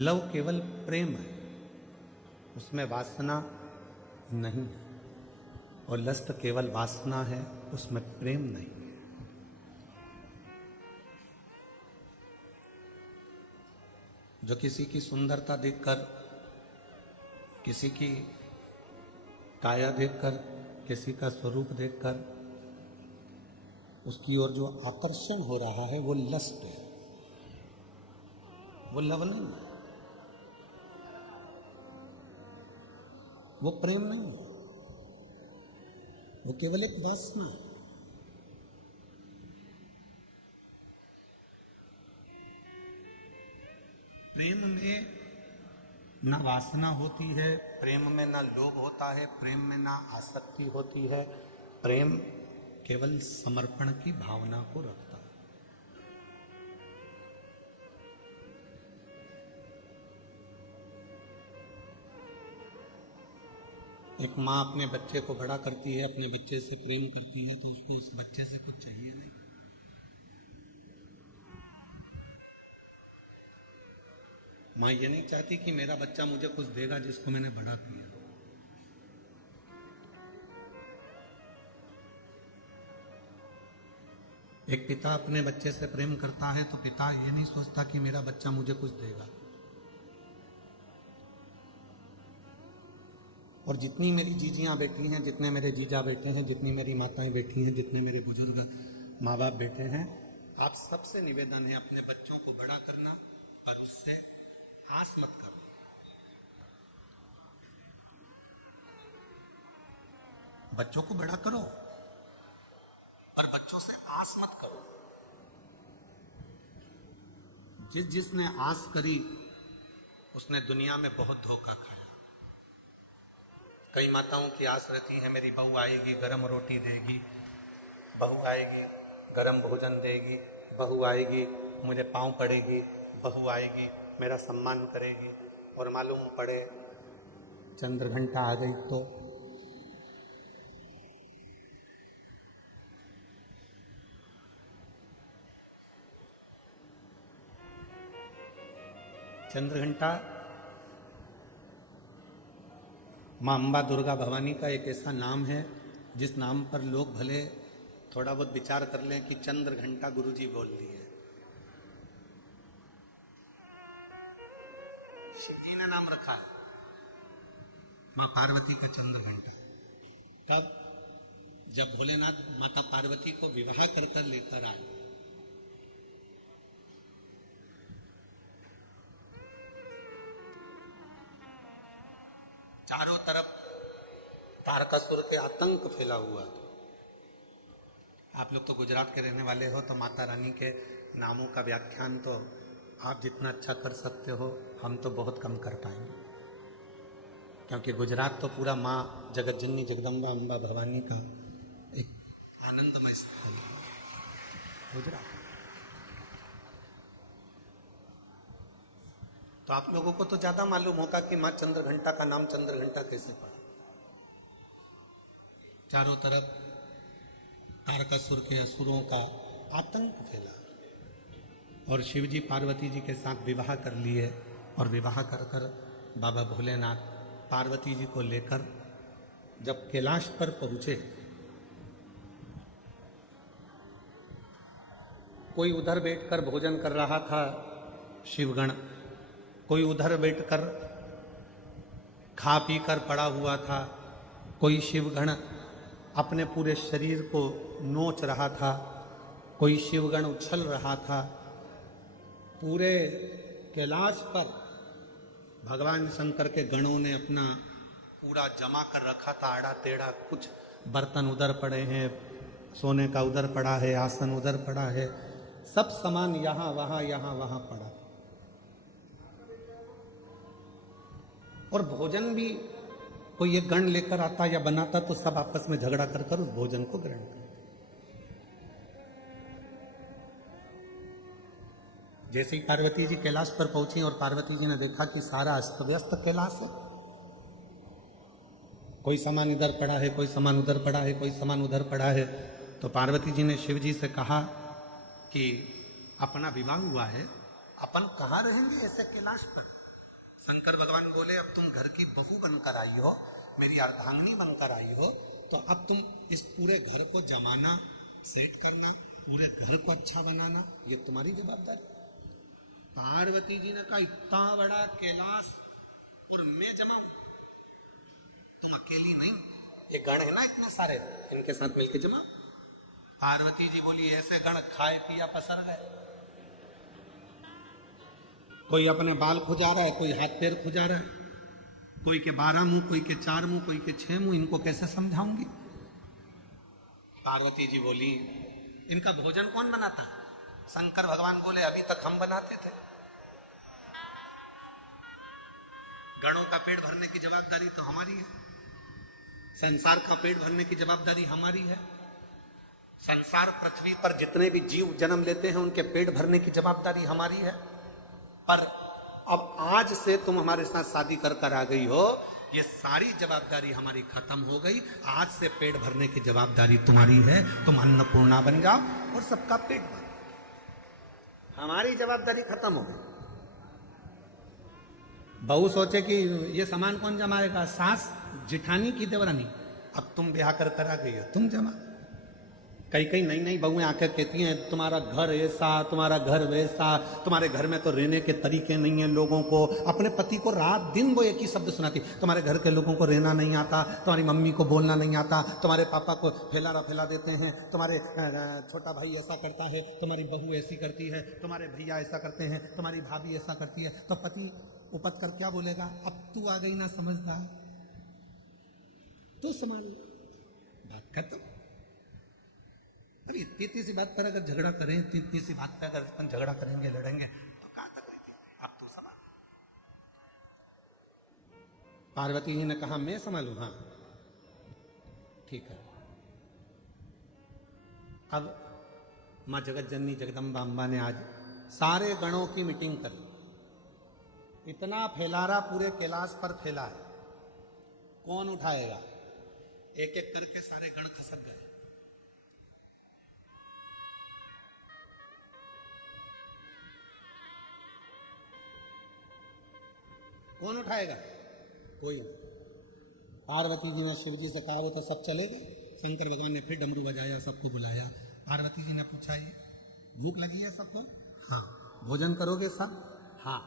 Love केवल प्रेम है, उसमें वासना नहीं है। और लस्ट केवल वासना है, उसमें प्रेम नहीं है। जो किसी की सुंदरता देखकर, किसी की काया देखकर, किसी का स्वरूप देखकर उसकी ओर जो आकर्षण हो रहा है वो लस्ट है, वो लव नहीं है, वो प्रेम नहीं है, वो केवल एक वासना है। प्रेम में ना वासना होती है, प्रेम में ना लोभ होता है, प्रेम में ना आसक्ति होती है। प्रेम केवल समर्पण की भावना को रखता है। एक माँ अपने बच्चे को बड़ा करती है, अपने बच्चे से प्रेम करती है, तो उसको उस बच्चे से कुछ चाहिए नहीं। माँ ये नहीं चाहती कि मेरा बच्चा मुझे कुछ देगा जिसको मैंने बड़ा किया। एक पिता अपने बच्चे से प्रेम करता है तो पिता ये नहीं सोचता कि मेरा बच्चा मुझे कुछ देगा। और जितनी मेरी जीजियां बेटी हैं, जितने मेरे जीजा बेटे हैं, जितनी मेरी माताएं बेटी हैं, जितने मेरे बुजुर्ग माँ बाप बेटे हैं, आप सबसे निवेदन है अपने बच्चों को बड़ा करना और उससे आस मत करना। बच्चों को बड़ा करो और बच्चों से आस मत करो। जिसने आस करी उसने दुनिया में बहुत धोखा खाया। कई माताओं की आस रहती है मेरी बहू आएगी गरम रोटी देगी, बहू आएगी गरम भोजन देगी, बहू आएगी मुझे पाँव पड़ेगी, बहू आएगी मेरा सम्मान करेगी। और मालूम पड़े चंद्र घंटा आ गई तो चंद्र घंटा माँ अम्बा दुर्गा भवानी का एक ऐसा नाम है जिस नाम पर लोग भले थोड़ा बहुत विचार कर लें कि चंद्र घंटा गुरुजी बोल दी है। शिवजी ने नाम रखा है माँ पार्वती का चंद्र घंटा। कब? जब भोलेनाथ माता पार्वती को विवाह कर लेकर आए। चारों तरफ तारकासुर के आतंक फैला हुआ था। आप लोग तो गुजरात के रहने वाले हो तो माता रानी के नामों का व्याख्यान तो आप जितना अच्छा कर सकते हो हम तो बहुत कम कर पाएंगे, क्योंकि गुजरात तो पूरा माँ जगतजननी जगदम्बा अम्बा भवानी का एक आनंदमय स्थल है गुजरात। तो आप लोगों को तो ज्यादा मालूम होगा कि माँ चंद्र घंटा का नाम चंद्र घंटा कैसे पड़ा। चारों तरफ तारकासुर के असुरों का आतंक फैला और शिवजी पार्वती जी के साथ विवाह कर लिए। और विवाह कर बाबा भोलेनाथ पार्वती जी को लेकर जब कैलाश पर पहुंचे, कोई उधर बैठकर भोजन कर रहा था शिवगण, कोई उधर बैठकर खा पी कर पड़ा हुआ था, कोई शिवगण अपने पूरे शरीर को नोच रहा था, कोई शिवगण उछल रहा था। पूरे कैलाश पर भगवान शंकर के गणों ने अपना पूरा जमा कर रखा था आड़ा टेढ़ा। कुछ बर्तन उधर पड़े हैं, सोने का उधर पड़ा है, आसन उधर पड़ा है, सब सामान यहाँ वहाँ पड़ा था। और भोजन भी कोई एक गण लेकर आता या बनाता तो सब आपस में झगड़ा कर उस भोजन को ग्रहण करते। जैसे ही पार्वती जी कैलाश पर पहुंची और पार्वती जी ने देखा कि सारा अस्त व्यस्त कैलाश है, कोई सामान इधर पड़ा है, कोई सामान उधर पड़ा है, कोई सामान उधर पड़ा है, तो पार्वती जी ने शिव जी से कहा कि अपना विवाह हुआ है, अपन कहाँ रहेंगे ऐसे कैलाश पर। शंकर भगवान बोले अब तुम घर की बहू बनकर आई हो, मेरी अर्धांगिनी बनकर आई हो, तो अब तुम इस पूरे घर को जमाना, सेट करना, पूरे घर को अच्छा बनाना, ये तुम्हारी जवाबदारी। पार्वती जी ने कहा इतना बड़ा कैलाश और मैं जमाऊं, तुम अकेली नहीं, ये गण है ना इतने सारे, इनके साथ मिलके जमाओ। पार्वती जी बोली ऐसे गण खाए पिया पसर गए, कोई अपने बाल खुजा रहा है, कोई हाथ पैर खुजा रहा है, कोई के 12 मुंह, कोई के 4 मुंह, कोई के 6 मुंह, इनको कैसे समझाऊंगी। पार्वती जी बोली इनका भोजन कौन बनाता। शंकर भगवान बोले अभी तक हम बनाते थे। गणों का पेट भरने की जवाबदारी तो हमारी है, संसार का पेट भरने की जवाबदारी हमारी है। संसार पृथ्वी पर जितने भी जीव जन्म लेते हैं उनके पेट भरने की जवाबदारी हमारी है। पर अब आज से तुम हमारे साथ शादी कर कर आ गई हो, ये सारी जवाबदारी हमारी खत्म हो गई। आज से पेट भरने की जवाबदारी तुम्हारी है, तुम अन्नपूर्णा बन जाओ और सबका पेट भर। हमारी जवाबदारी खत्म हो गई। बहू सोचे कि ये सामान कौन जमाएगा, सास जिठानी की देवरानी। अब तुम ब्याह कर कर आ गई हो, तुम जमा। कई कई नई नई बहुएं आकर कहती हैं तुम्हारा घर ऐसा, तुम्हारा घर वैसा, तुम्हारे घर में तो रहने के तरीके नहीं है लोगों को। अपने पति को रात दिन वो एक ही शब्द सुनाती, तुम्हारे घर के लोगों को रहना नहीं आता, तुम्हारी मम्मी को बोलना नहीं आता, तुम्हारे पापा को फैला देते हैं, तुम्हारे छोटा भाई ऐसा करता है, तुम्हारी बहू ऐसी करती है, तुम्हारे भैया ऐसा करते हैं, तुम्हारी भाभी ऐसा करती है। तो पति उपत कर क्या बोलेगा, अब तू आ गई ना समझदार, तू संभाल, बात खत्म। अभी इतनी सी बात पर अगर झगड़ा करें, इतनी सी बात पर अगर अपन झगड़ा करेंगे, लड़ेंगे, तो कहां तक रहेगी। अब तू संभाल। पार्वती जी ने कहा मैं संभालू, हाँ ठीक है। अब मां जगत जननी जगदम्बा अम्बा ने आज सारे गणों की मीटिंग कर, इतना फैलारा पूरे कैलाश पर फैला है, कौन उठाएगा। एक एक करके सारे गण खसक गए। कौन उठाएगा, कोई नहीं। पार्वती जी ने शिव जी से कहा तो सब चले गए। शंकर भगवान ने फिर डमरू बजाया, सबको बुलाया। पार्वती जी ने पूछा ये भूख लगी है सबको, हाँ। भोजन करोगे सब, हाँ।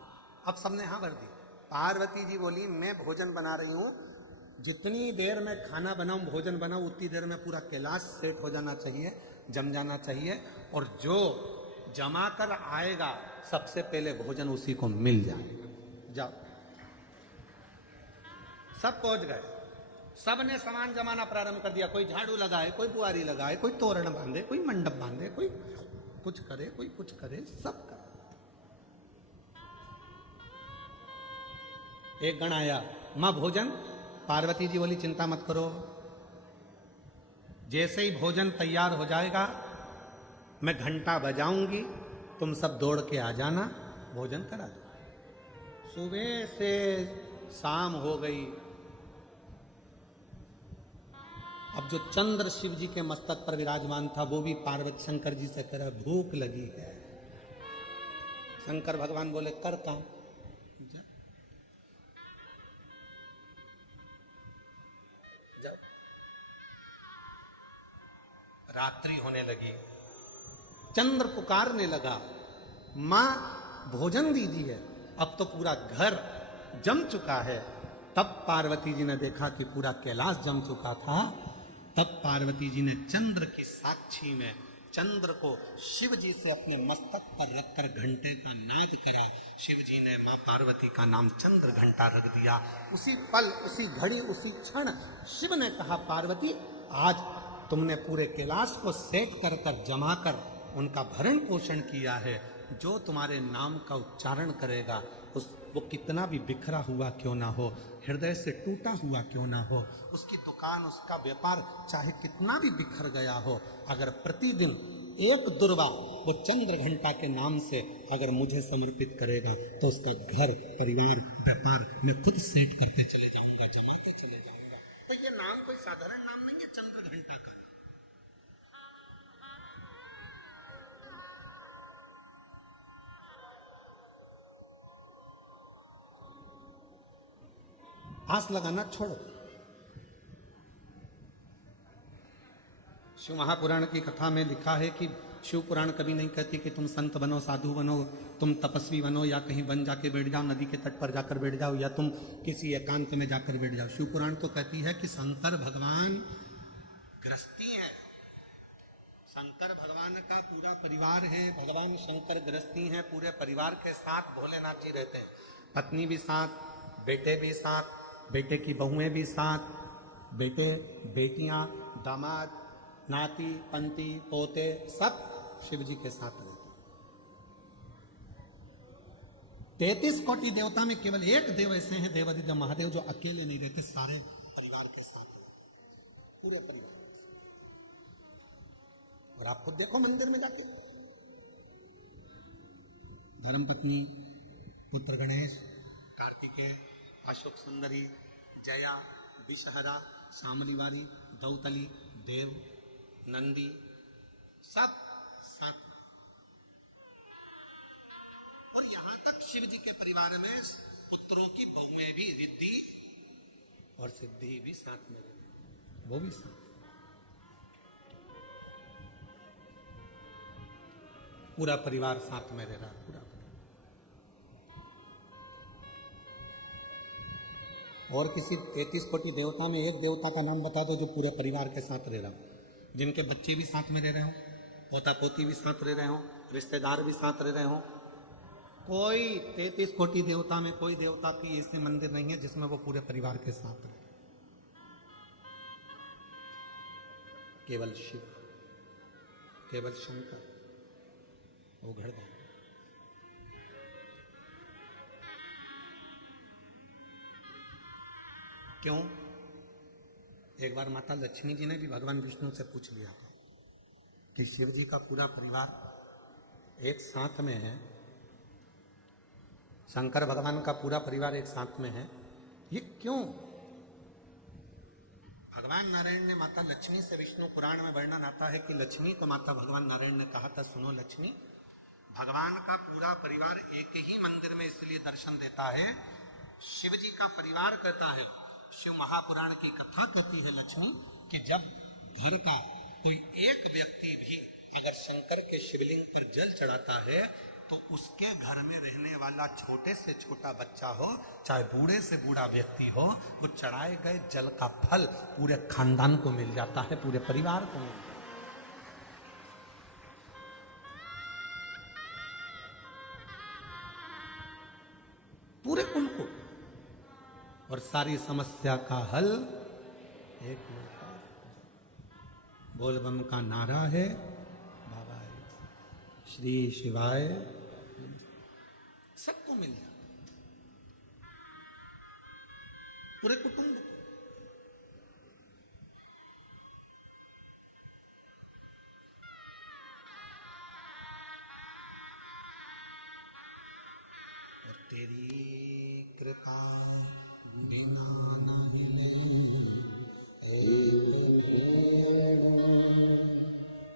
अब सबने हाँ भर दी। पार्वती जी बोली मैं भोजन बना रही हूं, जितनी देर में खाना बनाऊं, भोजन बनाऊं, उतनी देर में पूरा कैलाश सेट हो जाना चाहिए, जम जाना चाहिए, और जो जमा कर आएगा सबसे पहले भोजन उसी को मिल जाएगा। जाओ। सब पहुंच गए, सबने सामान जमाना प्रारंभ कर दिया। कोई झाड़ू लगाए, कोई बुआरी लगाए, कोई तोरण बांधे, कोई मंडप बांधे, कोई कुछ करे, कोई कुछ करे, सब करे। एक गण आया, मां भोजन। पार्वती जी बोली चिंता मत करो, जैसे ही भोजन तैयार हो जाएगा मैं घंटा बजाऊंगी, तुम सब दौड़ के आ जाना, भोजन करा दो। सुबह से शाम हो गई। अब जो चंद्र शिव जी के मस्तक पर विराजमान था वो भी पार्वती शंकर जी से कह, भूख लगी है। शंकर भगवान बोले कर काम, रात्रि होने लगी, चंद्र पुकारने लगा, मां भोजन दीजिए। अब तो पूरा घर जम चुका है। तब पार्वती जी ने देखा कि पूरा कैलाश जम चुका था। तब पार्वती जी ने चंद्र की साक्षी में चंद्र को शिव जी से अपने मस्तक पर रखकर घंटे का नाद करा। शिव जी ने मां पार्वती का नाम चंद्र घंटा रख दिया। उसी पल, उसी घड़ी, उसी क्षण शिव ने कहा पार्वती आज तुमने पूरे कैलाश को सेट कर कर जमा कर उनका भरण पोषण किया है। जो तुम्हारे नाम का उच्चारण करेगा वो कितना भी बिखरा हुआ क्यों ना हो, हृदय से टूटा हुआ क्यों ना हो, उसकी दुकान, उसका व्यापार चाहे कितना भी बिखर गया हो, अगर प्रतिदिन एक दुर्वा वो चंद्र घंटा के नाम से अगर मुझे समर्पित करेगा तो उसका घर, परिवार, व्यापार मैं खुद सेट करते चले जाऊंगा, जमाते चले जाऊंगा। तो ये नाम कोई साधारण नाम नहीं है चंद्र घंटा का। घास लगाना छोड़ दो। शिव महापुराण की कथा में लिखा है कि शिव पुराण कभी नहीं कहती कि तुम संत बनो, साधु बनो, तुम तपस्वी बनो, या कहीं वन जाके बैठ जाओ, नदी के तट पर जाकर बैठ जाओ, या तुम किसी एकांत में जाकर बैठ जाओ। शिव पुराण तो कहती है कि शंकर भगवान गृहस्थी है, शंकर भगवान का पूरा परिवार है, भगवान शंकर गृहस्थी है, पूरे परिवार के साथ भोलेनाथ जी रहते हैं, पत्नी भी साथ, बेटे भी साथ, बेटे की बहुएं भी साथ, बेटे बेटियां, दामाद, नाती पंती पोते सब शिव जी के साथ रहते। 33 कोटि देवता में केवल एक देव ऐसे हैं, देवादिदेव महादेव, जो अकेले नहीं रहते, सारे परिवार के साथ रहते, पूरे परिवार। और आप खुद देखो मंदिर में जाके, धर्मपत्नी, पुत्र गणेश, कार्तिकेय, अशोक सुंदरी, जया, विषहरा, शामलीवारी, दौतली, देव, नंदी, सब साथ। और यहां तक शिव जी के परिवार में पुत्रों की बहुएं भी, रिद्धि और सिद्धि भी साथ में, वो भी साथ। पूरा परिवार साथ में रह रहा, पूरा परिवार। और किसी 33 कोटि देवता में एक देवता का नाम बता दो जो पूरे परिवार के साथ रह रहा हो, जिनके बच्चे भी साथ में रह रहे हो, पोता पोती भी साथ रह रहे हो, रिश्तेदार भी साथ रह रहे हो। कोई 33 कोटि देवता में कोई देवता की ऐसे मंदिर नहीं है जिसमें वो पूरे परिवार के साथ रहे। केवल शिव, केवल शंकर, वो घर गए। क्यों? एक बार माता लक्ष्मी जी ने भी भगवान विष्णु से पूछ लिया था कि शिव जी का पूरा परिवार एक साथ में है, शंकर भगवान का पूरा परिवार एक साथ में है, ये क्यों? भगवान नारायण ने माता लक्ष्मी से, विष्णु पुराण में वर्णन आता है कि लक्ष्मी को माता भगवान नारायण ने कहा था, सुनो लक्ष्मी, भगवान का पूरा परिवार एक ही मंदिर में इसलिए दर्शन देता है, शिव जी का परिवार कहता है, शिव महापुराण की कथा कहती है लक्ष्मी, कि जब घर का कोई एक व्यक्ति भी अगर शंकर के शिवलिंग पर जल चढ़ाता है तो उसके घर में रहने वाला छोटे से छोटा बच्चा हो, चाहे बूढ़े से बूढ़ा व्यक्ति हो, वो चढ़ाए गए जल का फल पूरे खानदान को मिल जाता है, पूरे परिवार को मिल जाता है, पूरे कुल को। और सारी समस्या का हल एक लोटा बोलबम का नारा है, बाबा श्री शिवाय, सबको मिल जाता, पूरे कुटुंब। और तेरी कृपा बिना न हिले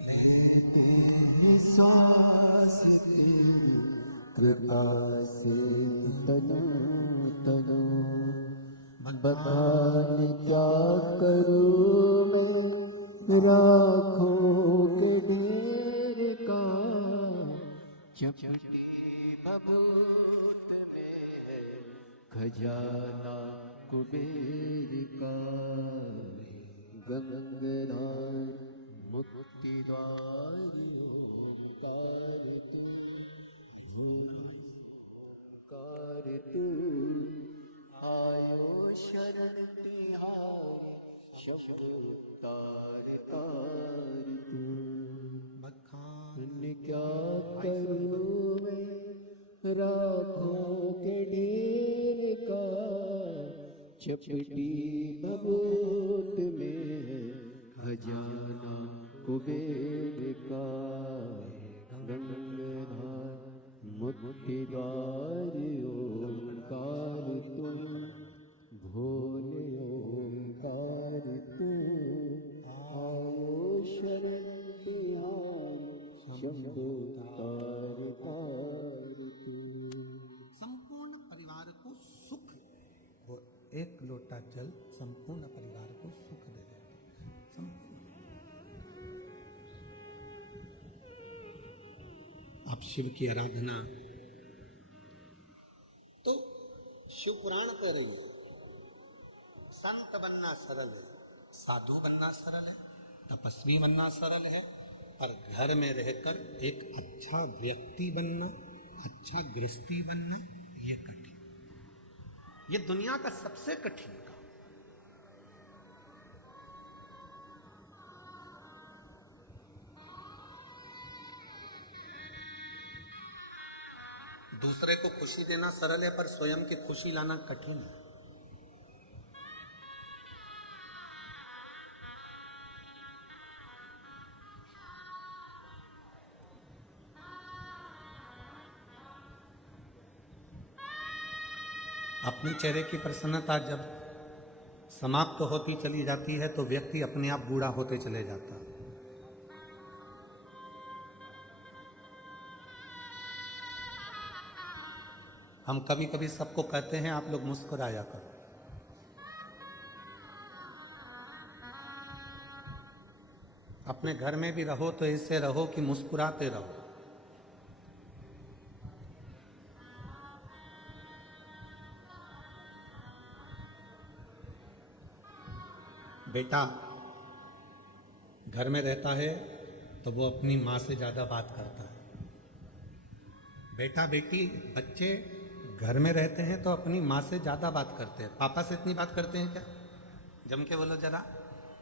लेते श्वास कृपा से तनु तनु, बतान क्या करूं मैं राखों के ढेर का, चपटी बबूत में खजाना कुबेर का, गंगनार मुक्ति द्वार ओंकार तू, ओंकार तू, आयो शरण तिहारी, शब्द तार तार तू, बखान क्या करूं मैं राखों के ढेर का, चपटी बबूत में खजाना कुबेर का, गंगनार मुक्ति द्वार ओंकार तू, भोले ओंकार तू, आओ शरण तिहारी, शंभो तार तार तू। संपूर्ण परिवार को सुख हो, एक लोटा जल संपूर्ण परिवार को सुख दे देगा। आप शिव की आराधना तो शिव पुराण कह रही है। संत बनना सरल है, साधु बनना सरल है, तपस्वी बनना सरल है, पर घर में रहकर एक अच्छा व्यक्ति बनना, अच्छा गृहस्थी बनना, ये कठिन, ये दुनिया का सबसे कठिन काम। दूसरे को खुशी देना सरल है, पर स्वयं की खुशी लाना कठिन है। अपने चेहरे की प्रसन्नता जब समाप्त होती चली जाती है तो व्यक्ति अपने आप बूढ़ा होते चले जाता है। हम कभी कभी सबको कहते हैं आप लोग मुस्कुराया करो। अपने घर में भी रहो तो इससे रहो कि मुस्कुराते रहो। बेटा घर में रहता है तो वो अपनी माँ से ज्यादा बात करता है। बेटा बेटी बच्चे घर में रहते हैं तो अपनी माँ से ज्यादा बात करते हैं। पापा से इतनी बात करते हैं क्या? जम के बोलो जरा।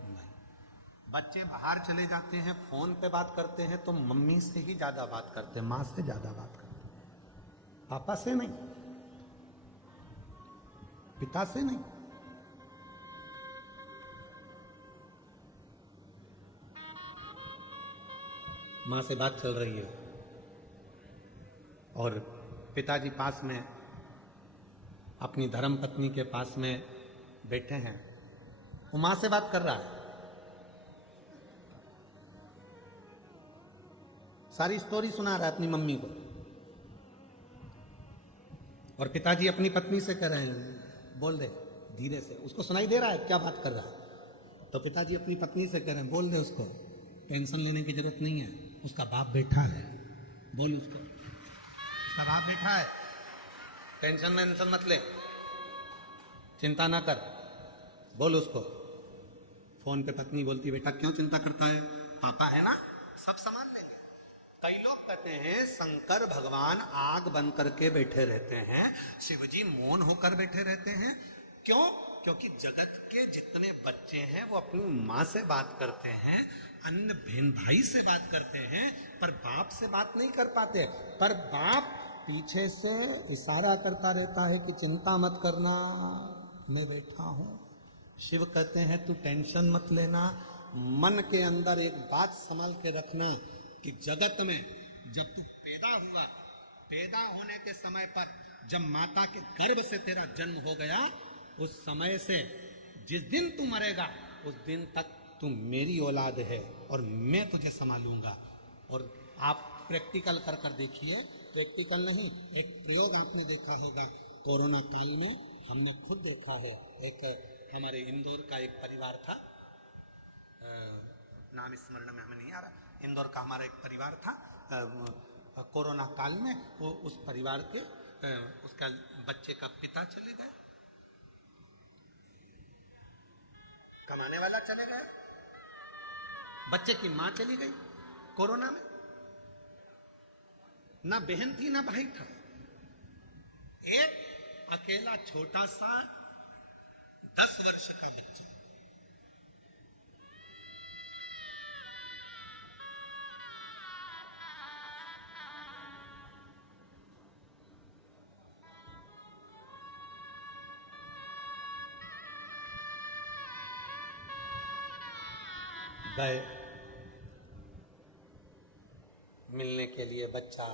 नहीं। बच्चे बाहर चले जाते हैं, फोन पे बात करते हैं तो मम्मी से ही ज्यादा बात करते हैं, माँ से ज्यादा बात करते हैं, पापा से नहीं, पिता से नहीं। माँ से बात चल रही है और पिताजी पास में अपनी धर्म पत्नी के पास में बैठे हैं, वो माँ से बात कर रहा है, सारी स्टोरी सुना रहा है अपनी मम्मी को, और पिताजी अपनी पत्नी से कह रहे हैं बोल दे धीरे से, उसको सुनाई दे रहा है क्या बात कर रहा है। तो पिताजी अपनी पत्नी से कह रहे हैं बोल दे, उसको टेंशन लेने की जरूरत नहीं है, उसका बाप बैठा है, बोल उसको, उसका बाप बैठा है, टेंशन वेंशन मत ले, चिंता ना कर, बोल उसको। फोन पे पत्नी बोलती बेटा क्यों चिंता करता है, पापा है ना, सब संभाल लेंगे। कई लोग कहते हैं शंकर भगवान आग बंद करके बैठे रहते हैं, शिवजी मौन होकर बैठे रहते हैं, क्यों? क्योंकि जगत के जितने बच्चे हैं वो अपनी माँ से बात करते हैं, अन्य बहन भाई से बात करते हैं, पर बाप से बात नहीं कर पाते। पर बाप पीछे से इशारा करता रहता है कि चिंता मत करना, मैं बैठा हूं। शिव कहते हैं तू टेंशन मत लेना, मन के अंदर एक बात संभाल के रखना कि जगत में जब तू पैदा हुआ, पैदा होने के समय पर जब माता के गर्भ से तेरा जन्म हो गया, उस समय से जिस दिन तू मरेगा उस दिन तक तू मेरी औलाद है और मैं तुझे संभालूंगा। और आप प्रैक्टिकल कर कर देखिए, प्रैक्टिकल नहीं, एक प्रयोग आपने देखा होगा कोरोना काल में, हमने खुद देखा है। एक हमारे इंदौर का एक परिवार था, नाम स्मरण में हमें नहीं आ रहा, इंदौर का हमारा एक परिवार था, कोरोना काल में वो उस परिवार के उसका बच्चे का पिता चले गए, कमाने वाला चले गए, बच्चे की मां चली गई कोरोना में, ना बहन थी ना भाई था, एक अकेला छोटा सा 10 वर्ष का बच्चा। गए मिलने के लिए, बच्चा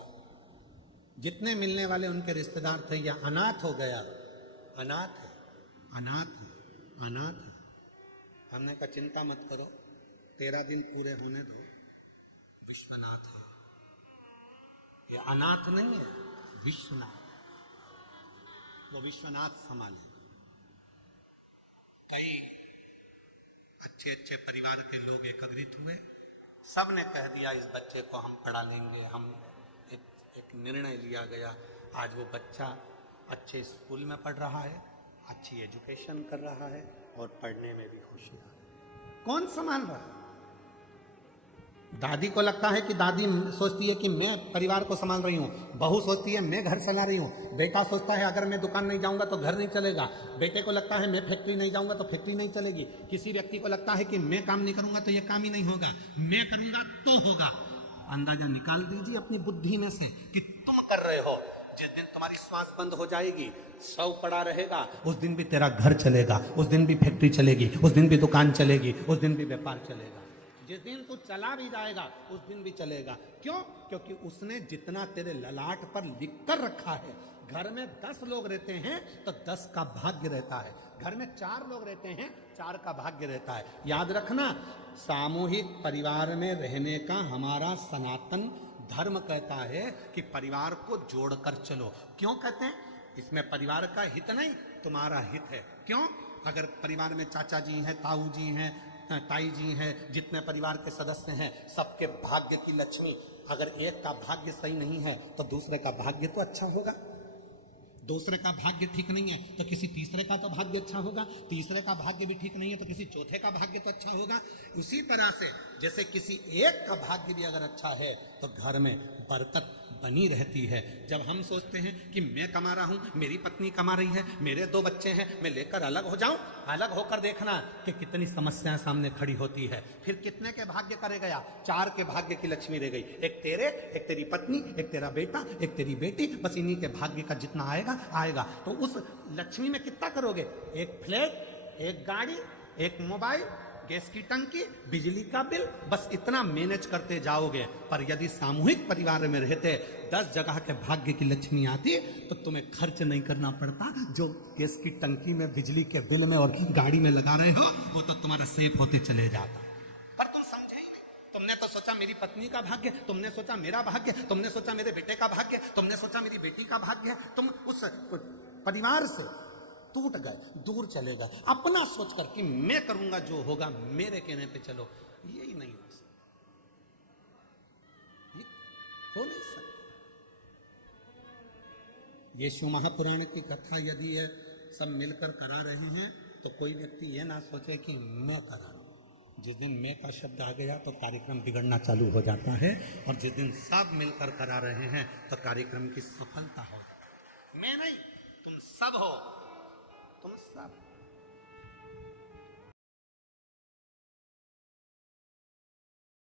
जितने मिलने वाले उनके रिश्तेदार थे, या अनाथ हो गया, अनाथ है, अनाथ है, अनाथ है। हमने कहा चिंता मत करो, 13 दिन पूरे होने दो, विश्वनाथ है, ये अनाथ नहीं है, विश्वनाथ, वो विश्वनाथ संभाले। कई अच्छे अच्छे परिवार के लोग एकत्रित हुए। सबने कह दिया इस बच्चे को हम पढ़ा लेंगे। हम एक निर्णय लिया गया। आज वो बच्चा अच्छे स्कूल में पढ़ रहा है, अच्छी एजुकेशन कर रहा है और पढ़ने में भी होशियार है। कौन संभाल रहा है? दादी को लगता है कि दादी सोचती है कि मैं परिवार को संभाल रही हूँ, बहू सोचती है मैं घर चला रही हूँ, बेटा सोचता है अगर मैं दुकान नहीं जाऊंगा तो घर नहीं चलेगा, बेटे को लगता है मैं फैक्ट्री नहीं जाऊंगा तो फैक्ट्री नहीं चलेगी, किसी व्यक्ति को लगता है कि मैं काम नहीं करूंगा तो ये काम ही नहीं होगा, मैं करूंगा तो होगा। अंदाजा निकाल दीजिए अपनी बुद्धि में से कि तुम कर रहे हो। जिस दिन तुम्हारी श्वास बंद हो जाएगी, शव पड़ा रहेगा, उस दिन भी तेरा घर चलेगा, उस दिन भी फैक्ट्री चलेगी, उस दिन भी दुकान चलेगी, उस दिन भी व्यापार चलेगा। जिस दिन तू चला भी जाएगा उस दिन भी चलेगा। क्यों? क्योंकि उसने जितना तेरे ललाट पर लिख कर रखा है। घर में 10 लोग रहते हैं तो 10 का भाग्य रहता है, घर में 4 लोग रहते हैं 4 का भाग्य रहता है। याद रखना, सामूहिक परिवार में रहने का हमारा सनातन धर्म कहता है कि परिवार को जोड़कर चलो। क्यों कहते हैं? इसमें परिवार का हित नहीं, तुम्हारा हित है। क्यों? अगर परिवार में चाचा जी हैं, ताऊ जी हैं, ताई जी हैं, जितने परिवार के सदस्य हैं, सबके भाग्य की लक्ष्मी, अगर एक का भाग्य सही नहीं है तो दूसरे का भाग्य तो अच्छा होगा, दूसरे का भाग्य ठीक नहीं है तो किसी तीसरे का तो भाग्य अच्छा होगा, तीसरे का भाग्य भी ठीक नहीं है तो किसी चौथे का भाग्य तो अच्छा होगा। उसी तरह से जैसे किसी एक का भाग्य भी अगर अच्छा है तो घर में बरकत बनी रहती है। जब हम सोचते हैं कि मैं कमा रहा हूं, मेरी पत्नी कमा रही है, मेरे 2 बच्चे हैं, मैं लेकर अलग हो जाऊं, अलग होकर देखना कि कितनी समस्याएं सामने खड़ी होती है। फिर कितने के भाग्य करे गया? 4 के भाग्य की लक्ष्मी रह गई, एक तेरे, एक तेरी पत्नी, एक तेरा बेटा, एक तेरी बेटी, बस इन्हीं के भाग्य का जितना आएगा आएगा। तो उस लक्ष्मी में कितना करोगे? एक फ्लैट, एक गाड़ी, एक मोबाइल, गैस की टंकी, बिजली का बिल, बस इतना मैनेज करते जाओगे। पर यदि सामूहिक परिवार में रहते 10 जगह के भाग्य की लक्ष्मी आती तो तुम्हें खर्च नहीं करना पड़ता। जो गैस की टंकी में, बिजली के बिल में और गाड़ी में लगा रहे हो वो तो तुम्हारा सेफ होते चले जाता। पर तुम समझे ही नहीं। तुमने तो सोचा मेरी पत्नी का भाग्य, तुमने सोचा मेरा भाग्य, तुमने सोचा मेरे बेटे का भाग्य, तुमने सोचा मेरी बेटी का भाग्य। तुम उस परिवार से टूट गए, दूर चले गए, अपना सोचकर कि मैं करूंगा जो होगा, मेरे कहने पे चलो। यही नहीं हो सकता, हो नहीं सकता। यीशु महापुराण की कथा यदि ये सब मिलकर करा रहे हैं तो कोई व्यक्ति ये ना सोचे कि मैं करा रहा हूं। जिस दिन मैं का शब्द आ गया तो कार्यक्रम बिगड़ना चालू हो जाता है, और जिस दिन सब मिलकर करा रहे हैं तो कार्यक्रम की सफलता हो। मैं नहीं, तुम सब हो, तुम सब।